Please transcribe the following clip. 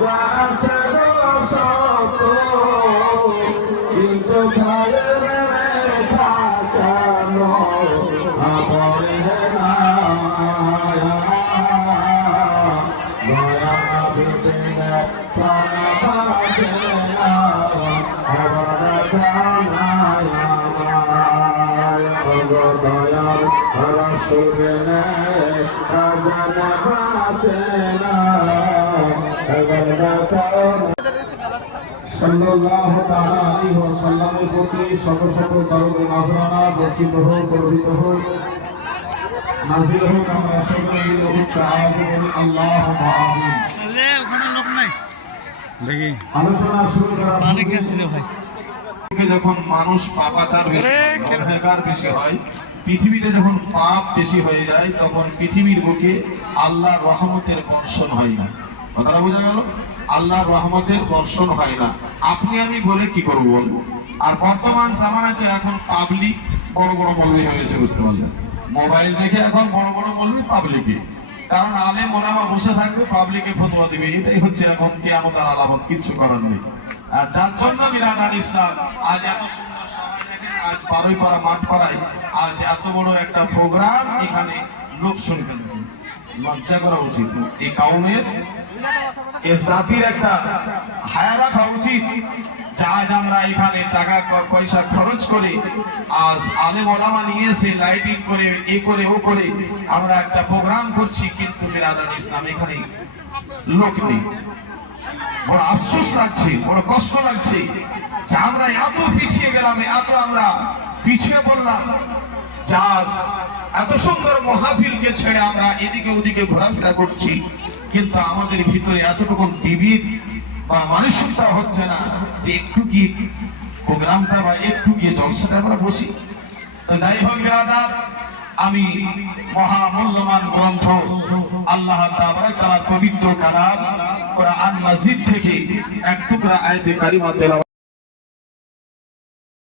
যাচ্ছে সত কিন্তু ঘরে থাকানো আপরে না দয়া ভিতরে প্রাণাবাসে আমার জানায় দয়াল রসুলে জানাবাসে না সাল্লাল্লাহু তাআলা আলাইহি ওয়াসাল্লামের প্রতি শত শত দরুদ নজরানা বর্ষিত হোক গর্বিত হোক নাযিল হোক আমরা সকলে মিলে উচ্চ আওয়াজে বলি আল্লাহুম্মা আমিন। ওখানে লোক নাই দেখি আলোচনা শুরু করার পানি খেয়েছিল ভাই। যখন মানুষ পাপাচার বেশি হয়, গুনাহগার বেশি হয়, পৃথিবীতে যখন পাপ বেশি হয়ে যায় তখন পৃথিবীর বুকে আল্লাহর রহমতের বর্ষণ হয় না। কথাটা বোঝা গেল? আল্লাহর রহমতের বর্ষণ হয় না। আপনি আমি বলে কি করবো বলবো? আর বর্তমান জামানাতে এখন পাবলিক বড় বড় মৌলবি হয়েছে, বুঝতে পারলেন? মোবাইল দেখে এখন বড় বড় মৌলবি পাবলিকে, কারণ আলেম ওলামা বসে থাকবে, পাবলিকে ফতোয়া দিবে। এটাই হচ্ছে এখন কিয়ামতের আলামত, কিচ্ছু করার নেই। আর যার জন্য বিরাদার ইসলাম আজ এত সুন্দর সবাই দেখেন, আজ বারুইপাড়া মাঠ পাড়ায় আজ এত বড় একটা প্রোগ্রাম, এখানে লোক শুনতে দেবেন, লজ্জা করা উচিত। এই কাউমের এ জাতির একটা হায়া রাখা উচিত। আজ আমরা এখানে টাকা পয়সা খরচ করে আজ আলেম ওলামা নিয়ে এসে লাইটিং করে এ করে ও করে আমরা একটা প্রোগ্রাম করছি, কিন্তু বিরাদার ইসলাম এখানে লোক নেই। বড় আফসোস লাগছে, বড় কষ্ট লাগছে যে আমরা এত পিছিয়ে গেলাম, এত আমরা পিছিয়ে পড়লাম। এত সুন্দর মাহফিলকে ছেড়ে আমরা এদিকে ওদিকে ঘোরাফেরা করছি, কিন্তু আমাদের ভিতরে এতটুকু বিবেক বা মানসিকতা হচ্ছে না যে একটু কি প্রোগ্রামটা বা একটু গিয়ে জলসাটা আমরা বসি। যাই হোক বিরাদার, আমি মহামূল্যবান গ্রন্থ আল্লাহ তাআলার পবিত্র কালাম কোরআন মাজিদ থেকে এক টুকরা আয়াতে কারিমা তেলাওয়াত